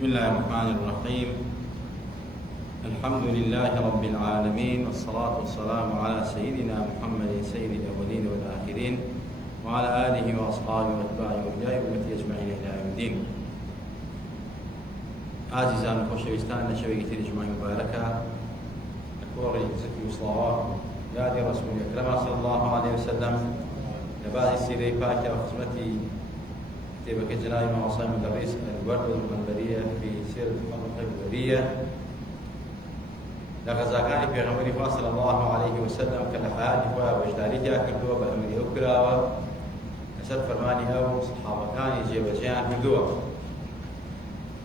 بسم الله الرحمن الرحيم. الحمد لله رب العالمين، والصلاة والسلام على سيدنا محمد سيد الأولين والآخرين، وعلى آله وأصحابه وأتباعه وأولياء أمته أجمعين إلى يوم الدين. عزيزان وخوشويستان لشوي كثير جمعة مباركة أكوري زكي وصلاة يادي رسول أكرم صلى الله عليه وسلم لبعض السيري فاكة وخدمتي كتابك جناي مع وصايا مدرس الورد والمنبرية في سيرة المرة البرية لغزاكاني في غمري صلى الله عليه وسلم كالحال وجداريتها كردوة بأمري أكراوة أسد فرماني أو صحابة كاني جيبجيان كردوة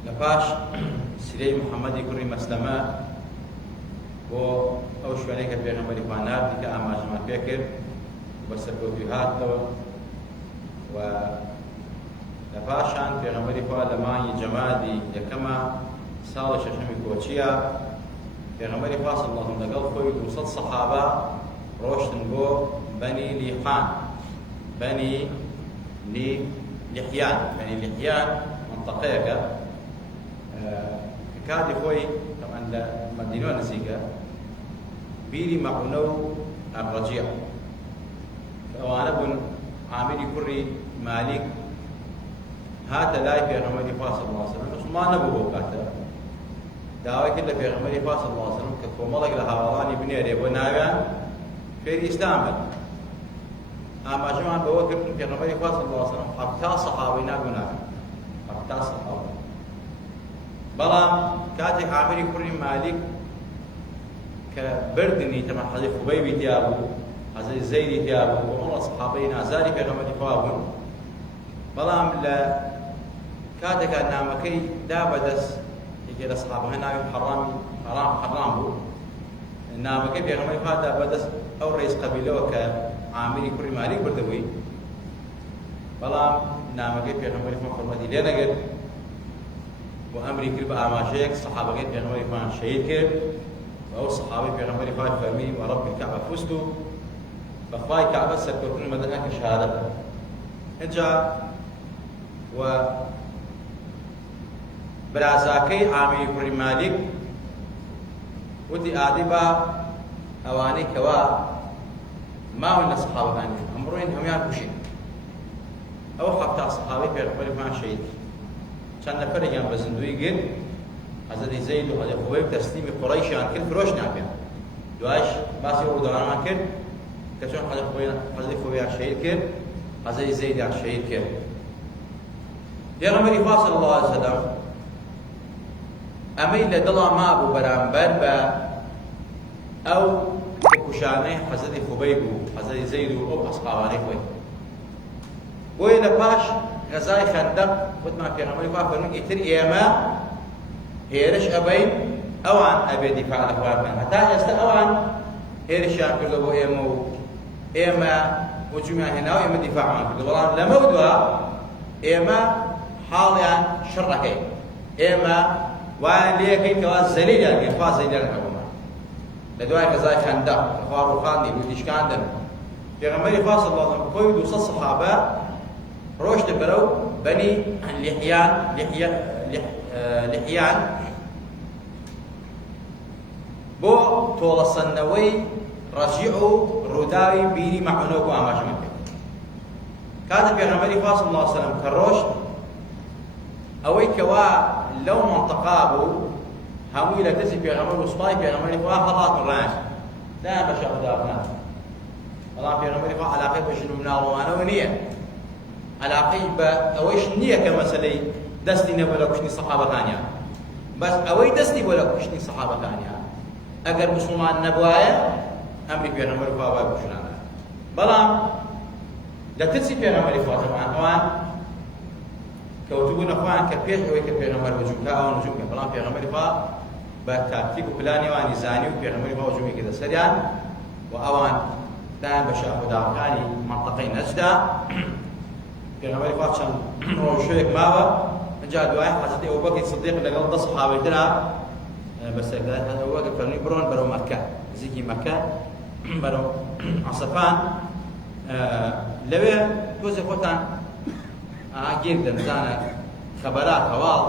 لفاش سيري محمد كري مسلمة و أو شوانيك في غمري فانات لك أما جمع فكر وبسكوتيهات و لفاشان في غمري فالماني جمادي يكما سال ششمي كوتشيا في غمري فاصل الله نقل خوي وسط صحابة روشتن بو بني ليحان بني لحيان بني لحيان منطقة كاد خوي طبعا مدينة نسيقة بيري معونو الرجيع فأنا بن عاملي كري مالك هذا لا في غمري فاصل الله عليه وسلم ما نبوه كاتا دعوة كله في غمري فاصل الله عليه وسلم كفومضك لهاوراني بنيري وناغان في استعمل أما جمعا بوكر في غمري فاصل الله عليه وسلم حتى صحابينا بناغان حتى صحابي بلام كاتك عامري كري مالك كبردني تمام حزي خبيبي تيابو حزي زيدي تيابو ومرة صحابينا زاري في غمري فاصل بلام لا كاتك نامكي دابدس يجي لأصحابه هنا حرام بو نامكي في غمري فاصل دابدس أو رئيس قبيلة كعامري كري مالك بردوي بلام نامكي في غمري فاصل فرمتي لينا قد وأمري كرب آماشيك صحابة قد في غمري فاصل شهيد كرب أو صحابي في غمري فاصل فرمي ورب الكعبة فستو فخواي كعبة سكرتون مدنها كشهادة انجا و برازاكي عامي كري مالك ودي آدبا أواني كوا ما هو الصحابة عني أمرين هم يعرفوا أو حتى صحابي في غمري فاصل شهيد كان نفر جنب بزندوي قل حضرت زيد وحضرت خبيب تسليم قريش عن كل فروش نعبيا دواش باسي ودوانا عن كل كشون حضرت خبيب الشهيد كل حضرت زيد على الشهيد كل يا غمري فاصل الله عليه وسلم أميل لدلا ما أبو برامبر با أو كشاني حضرت خبيب حضرت زيد أو أصحاباني خوي وإلى باش غزاي خندق وتما في غمري فاصل من يتر إيما هيرش أبين أوان أبي دفاع الأخوان حتى يست أوان هيرش يأكل له إيما وجمع هنا وإيما دفاع عنه والله لما ودوا إيما حاليا شركي إيما وان ليكي كواز زليل يعني فاز زليل الحكومة لدواء كزاي خندق أخوار الخاندي وديش كاندن في غمري فاصل الله عليه وسلم قوي دوصل الصحابة روش تبرو بني لحيان بو طول السنوي رجعوا روداوي بيري معونوكو أماشمك كان في غمري فاصل الله عليه وسلم كروش أوي كوا لو منطقابو هموي لتسي في غمري وسطاي في غمري فاصل خلاص الرانش لا بشا ودابنا والله في غمري فاصل علاقي بشنو من الله ونية علاقي بأويش نية كمسلي دستي نبولا كشني صحابة ثانية بس أوي دستي ولا كشني صحابة ثانية أجر مسلمان نبوايا أمري في غمري فاصل بشنانا بلام لا تنسي في غمري فاصل طبعا أوان كوتبون أخوان كبيش أو كبيش غمر وجوكا أو نجوكا بلان في غمري فاصل بترتيب وبلاني واني زاني وفي غمري فاصل وجوكي كذا سريان وأوان دائما بشاف داخلي منطقين نجدة في غمري فاصل روشيك ماوا جاء دواء حضرت أبو بكر الصديق اللي قال صحابي تنا بس هذا هو فرني برون برو مكة زيكي مكة برو عصفان لبه توزي خوتان جيب دمزانا خەبەرات هەواڵ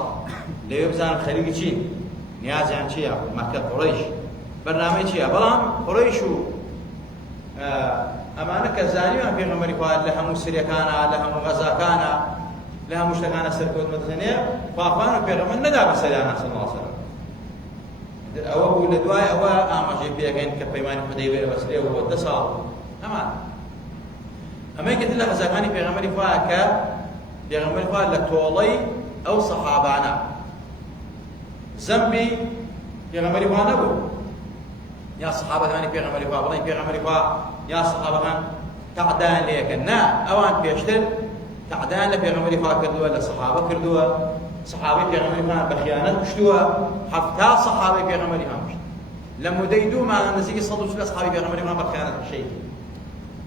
لەوێ بزانن خەریکی چین، نیازیان چییە؟ مەکە قوڕەیش بەرنامەی چییە؟ بەڵام قوڕەیش و ئەمانە کە زانیوان پێغەمبەری خوا لە هەموو سریەکانە، لە هەموو غەزاکانە، لە هەموو شتەکانە سەرکەوتنە دەهێنێ، خواخوان و پێغەمبەر نەدا بە سەریانە صلی الله علیه وسلم. ئەوە بوو لە دوای ئەوە ئاماژەی پێەکەین کە پەیمانی حودەیبیە وەسلێەوە بۆ 10 ساڵ. ئەمەی کە لە غەزاکانی پێغەمبەری خوا کە پێغەمبەری خوا لە تۆڵەی ئەو سەحابانە زەمبی پێغەمبەری خوا نەبوو، یا سەحابەکانی پێغەمبەری خوا بڵێن پێغەمبەری خوا یا سەحابەکان تەعدایان لێ یەکەن، نا، ئەوان پێشتر تەعدایان لە پێغەمبەری خوا کردووە، لە سەحابە کردووە، سەحابەی پێغەمبەری خوا بە خیانەت کوشتووە، 70 سەحابەی پێغەمبەری خوا کوشت لە مودەی 2 مانگ نزیکی 140 سەحابەی پێغەمبەری خوا بە خیانەت شەید،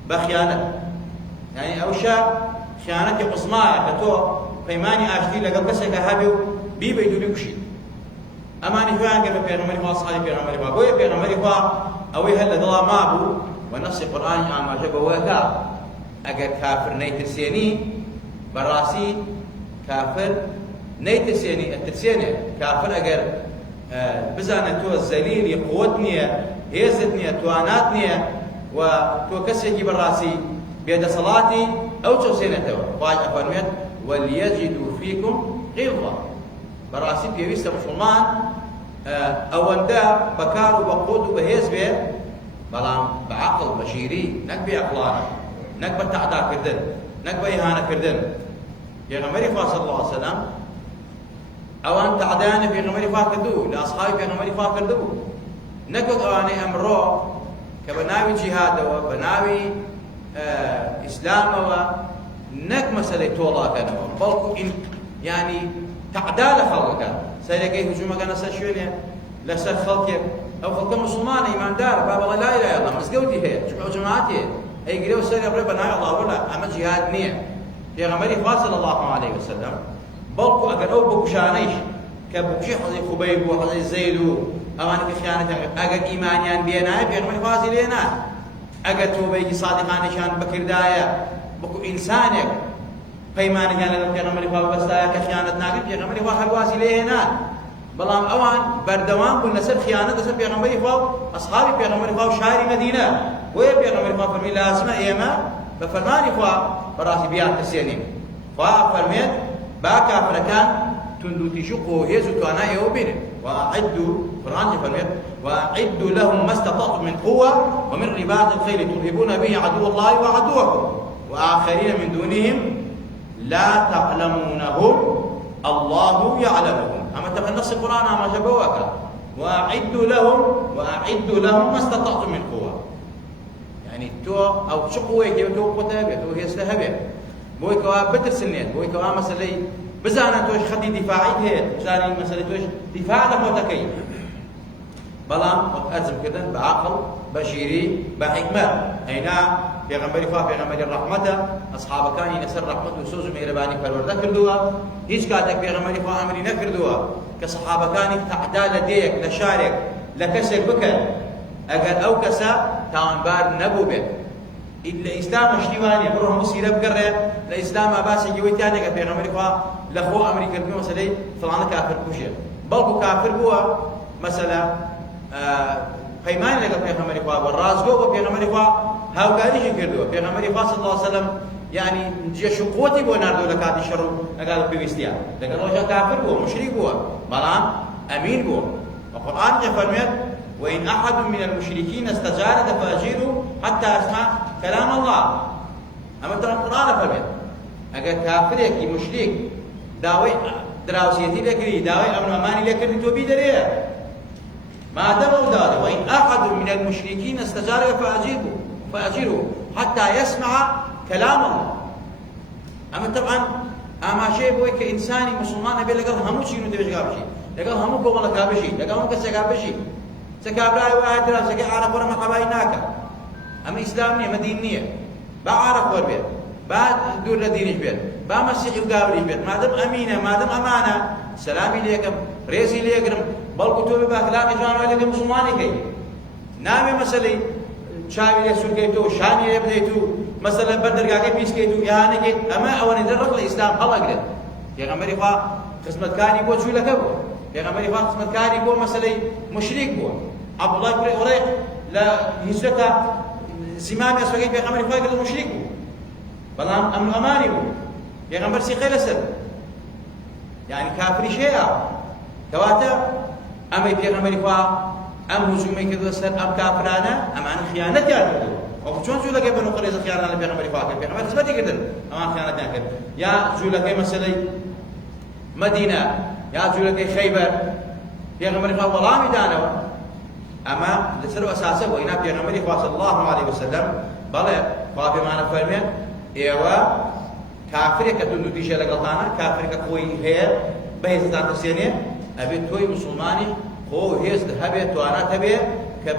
بە خیانەت. یعنی ئەوشە خیانەتی عوزمایە کە تۆ پەیمانی ئاشتی لەگەڵ کەسێکە هەبێ و بیبەیت و بیکوشیت. ئەمانی خۆیان گەر بە پێغەمبەری خوا سەحابەی پێغەمبەری خوا، بۆیە پێغەمبەری خوا ئەوەی هەر لە دڵا مابوو و نەسی قورئانی ئاماژە بەوەیەکە ئەگەر کافر نەیترسێنی بەڕاستی کافر نەیترسێنی ئەترسێنێ. کافر ئەگەر بزانێت تۆ زەلیلی قووەت نییە، هێزت نییە، توانات نییە و تۆ کەسێکی بەڕاستی بێدەسەڵاتی ئەو چەوسێنێتەوە. خوای ئەفەرمێت وەلیەجیدوا فیکم غیڵظە، بەڕاستی پێویستە موسڵمان ئەوەندە بەکار و بەقووت و بەهێز بێ، بەڵام بەعەقڵ بە ژیری، نەک بێ عەقڵانە، نەک بە تەعداکردن، نەک بە ئیهانەکردن. پێغەمبەری خوا صلی الله علیه وسلم ئەوان تەعدایان لە پێغەمبەری خوا کردوو، لە ئەسحابی پێغەمبەری خوا کردبوو، نەک وەک ئەوانەی ئەمڕۆ کە بە ناوی جیهادەوە، بە ناوی ئیسلامەوە نەک مەسەلەی تۆڵاکەنەوە، بەڵکو یعنی تەعدا لە خەڵکەکە، سەرەکەی هجوومەکەنە سەر شوێنێ لەسەر خەڵکێک، ئەو خەڵکە موسڵمانە ئیماندار با بەڵێ لا ئیلاهە ئیللا الله، مزگەوتی هەیە، چونکە ئەو جەماعەتی هەیە، ئەیگرێ و سەری ئەبڕێ بە ناوی ئەڵڵا وەلا، ئەمە جیهاد نییە. پێغەمبەری خوا صلی الله علیه وسلم بەڵکو ئەگەر ئەو بکوشانەیش کە بکوشی حەزەی خوبەیب و حەزەی زەید و ئەوانە کە خیانەتیان کرد، ئەگەر ئیمانیان بێنایە پێغەمبەری خوا حەزی لێ نایە. ئەگەر تۆبەیەکی سادقانەیشان بکردایە وەکو ئینسانێک پەیمانێکیان لەگەڵ پێغەمبەری خوا بەستایە کە خیانەت ناکرد، پێغەمبەری خوا هەروازی لێ هێنا. بەڵام ئەوان بەردەوام بوون لەسەر خیانەت لەسەر پێغەمبەری خوا و ئەسحابی پێغەمبەری خوا و شاری مەدینە. بۆیە پێغەمبەری خوا فەرمی لازمە ئێمە بە فەرمانی خوا بەڕاستی بیاترسێنین. خوا فەرمێت با کافرەکان تند و تیژ و قۆهێز و توانای ئێوە بینن. وأعدوا قرآن فرميت وأعدوا لهم ما استطعتم من قوة ومن رباط الخيل ترهبون به عدو الله وعدوكم وآخرين من دونهم لا تعلمونهم الله يعلمهم. أما تبقى نص القرآن ما جابوك وأعدوا لهم ما استطعتم من قوة، يعني تو أو شو قوة كي تو قوة تو هي استهبة بوي كوا بترسنيت بوي كوا مثلا بزانا توش خدي دفاعي هي بزانا مثلا توش دفاع لموتكي بلام أزم كذا بعقل بشيري بحكمة. هنا پیغمبر خوا پیغمبر رحمة أصحاب كان ينسر رحمة وسوز مهرباني فرورده كردوا، هیچ کاتك پیغمبر خوا أمري نكردوا كصحابة كان تعدى لديك لشارك لكسر بكر أجر أو كسا تانبار نبو به الإسلام اشتواني بروح مسيرة بقرة الإسلام أباس يجوي تاني كبيغمبر خوا لخو أمريكا البيو مثلا فلان كافر كوشيا بلكو كافر بوا مثلا قيمان لك بيغمبر خوا والرازقو بيغمبر خوا هاو كاريجي كردو بيغمبر خوا صلى الله عليه وسلم يعني جيش قوتي بو ناردو لكاتي شر لقالوا بيوستيا لقالوا جا كافر بوا مشرك بوا بلام أمين بوا. والقرآن فرميت وإن أحد من المشركين استجارك فأجيره حتى يسمع كلام الله. أما ترى القرآن فرميت أجا كافرك مشرك داوي دراوسيتي لكري داوي أمن أماني لكري توبي دريه ما دموا ذلك. وإن أحد من المشركين استجارك فأجيره حتى يسمع كلام الله. أما طبعا أما شيء بوي كإنساني مسلمان أبي لقال همو شيء نتبش قابشي لقال همو قوم لقابشي لقال همو كسر قابشي سكابراي واحد درا سكي عارف ورا مرحبا هناك. أما إسلامية مدينية بعرف وربيت بعد دور لدينش بيت با مسيح وقابريش بيت ما دام أمينة ما دام أمانة سلامي ليكم ريسي ليكم بل كتب بأخلاق جامعة لكم مسلماني كي نامي مسلي شاوي ليسول كيتو شاني ليبديتو مثلا بدر قاكي بيس كيتو يعني كي أما أولي درق الإسلام الله قلت يا غمري خوا خزمەتکاری بۆ جوولەکە بووە پێغەمبەری خوا خزمەتکاری بۆ مەسەلەی مشریک بووە عەبدوڵای کوڕی ئوڕێق لە هیجرەتە زیمامی ئەسوەکەی پێغەمبەری خوا کرد مشریک بوو بەڵام ئەمن ئەمانی بوو پێغەمبەر سیقەی لەسەر یعنی کافریش هەیە کەواتە ئەمەی پێغەمبەری خوا ئەم هجوومەی کردووە سەر ئەم کافرانە ئەمانە خیانەتیان کردووە وەکو چۆن جوولەکەی بەنو قورەیزە خیانەت لە پێغەمبەری خوا کرد پێغەمبەر خزمەتی کردن ئەمان خیانەتیان کرد یا جوولەکەی مەسەلەی مەدینە یا جوولەکەی خەیبەر پێغەمبەری خوا وەڵامی دانەوە ئەمە لەسەر ئەساسە بۆ ئینا پێغەمبەری خوا صلی الله علیه وسلم بەڵێ خوا پێمانە فەرمێن ئێوە کافرێکە توندو دیشە لەگەڵتانە کافرێکە خۆی هەیە بەهێزتان ترسێنێ ئەبێت تۆی مسلمانی خۆ هێزت هەبێت توانات هەبێت کە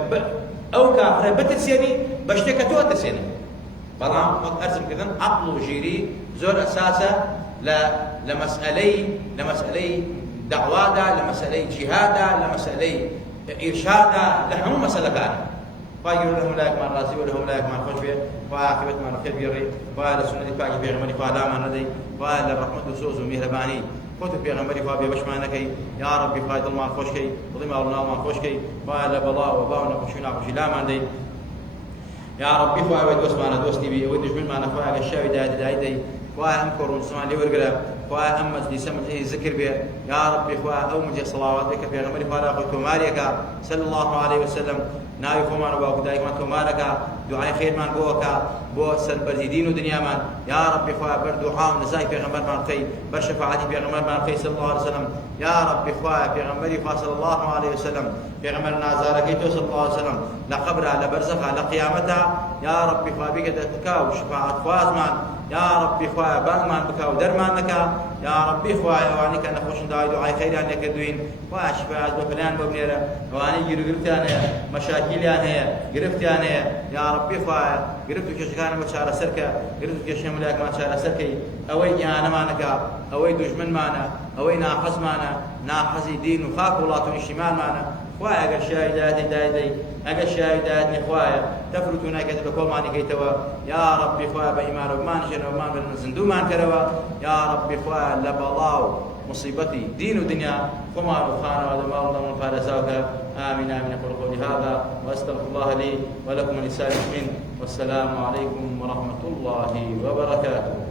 ئەو کافرە بترسێنی بە شتێکە تۆ ترسێنی بەڵام وەک ئەرزم کردن عەقڵ و ژیری زۆر ئەساسە لە مەسئلەی دەعوادا لە مەسئلەی جیهادا لە مەسئلەی ئیرشادا لە هەموو مەسەلەکانە خوا گەورە لە هەمولایەکمان ڕازی و لە هەمولایەکمان خۆش بێ خوا عاقبەتمان خێر بێڕێ خوا لە سنەتی پاکی پێغەمبەری خوا لامان نەدەی خوا لە ڕەحمەت و سۆز و میهرەبانی خۆت و پێغەمبەری خوا بێبەشمان نەکەی یا ڕەبی خوای دڵمان خۆشکەی دڵی ماڵ و ناومان خۆشکەی خوا لە بەڵا و وەبا و نەخۆشی و ناخۆشی لامان دەی یا ڕەبی خوا ئەوەی دۆستمانە دۆستی بی ئەوەی دژمنمانە خوا ئەگە شاوی دای دەی خوا ئەم کۆڕ و مسلمان لێ وەرگرە خوا ئەم مەجلیسە مجلسی ذکر بێ یا ڕەبی خوا ئەو مجلس سەڵاوات بێ کە پێغەمبەری خوا لە خۆی تۆماریەکە صلی الله علیه وسلم ناوی خۆمان و باوکو دایکمان تۆمارەکە دوعای خێرمان بۆکە بۆ سەربەرزی دین و دنیامان یا ڕەبی خوا بەر دوعا و نزای پێغەمبەرمان بکەی بەر شەفاعەتی پێغەمبەرمان بکەی صلی الله علیه وسلم یا ڕەبی خوا پێغەمبەری خوا صلی الله علیه وسلم پێغەمبەر نازارەکەی تۆ صلی الله علیه وسلم لە قەبرا لە بەرزەخا لە قیامەتە یا ڕەبی خوا بیکەتە تکا و شەفاعەت خوازمان یا ڕەبی خوا بانگمان بکە و دەرمان نەکە یا ڕەبی خوا ئەوانەی کە نەخۆشن داوای دوعای خەیریان لێکردوین خوا شفاعەت بە پلان بۆ بنێرە ئەوانەی گیر و گرفتیان هەیە مەشاکیلیان هەیە گرفتیان هەیە یا ڕەبی خوا گرفت و کێشەکانمان بە چارەسەرکە گرفت و کێشەی ملایەکمان چارەسەرکەی ئەوەی ئیهانەمانەکە ئەوەی دوژمنمانە ئەوەی ناحەزمانە ناحەزی دین و خاک و وڵات و نیشتیمانمانە خوای ئەگەر شیاوی دایەتی دایدەی ئەگەر شیاوی دایەتنی خوایە دەفرۆت و ناکەێت بە کۆڵمانیکەیتەوە یا ڕەبی خوایە بە ئیمان و بمانژێنەوەمان بن زیندوومان کەرەوە یا ڕەبی خوایە لە بەڵاو مصيبتي دين ودنيا وما رخانا وما الله فارزاك آمين آمين أقول قولي هذا وأستغفر الله لي ولكم ولسائر المسلمين والسلام عليكم ورحمة الله وبركاته.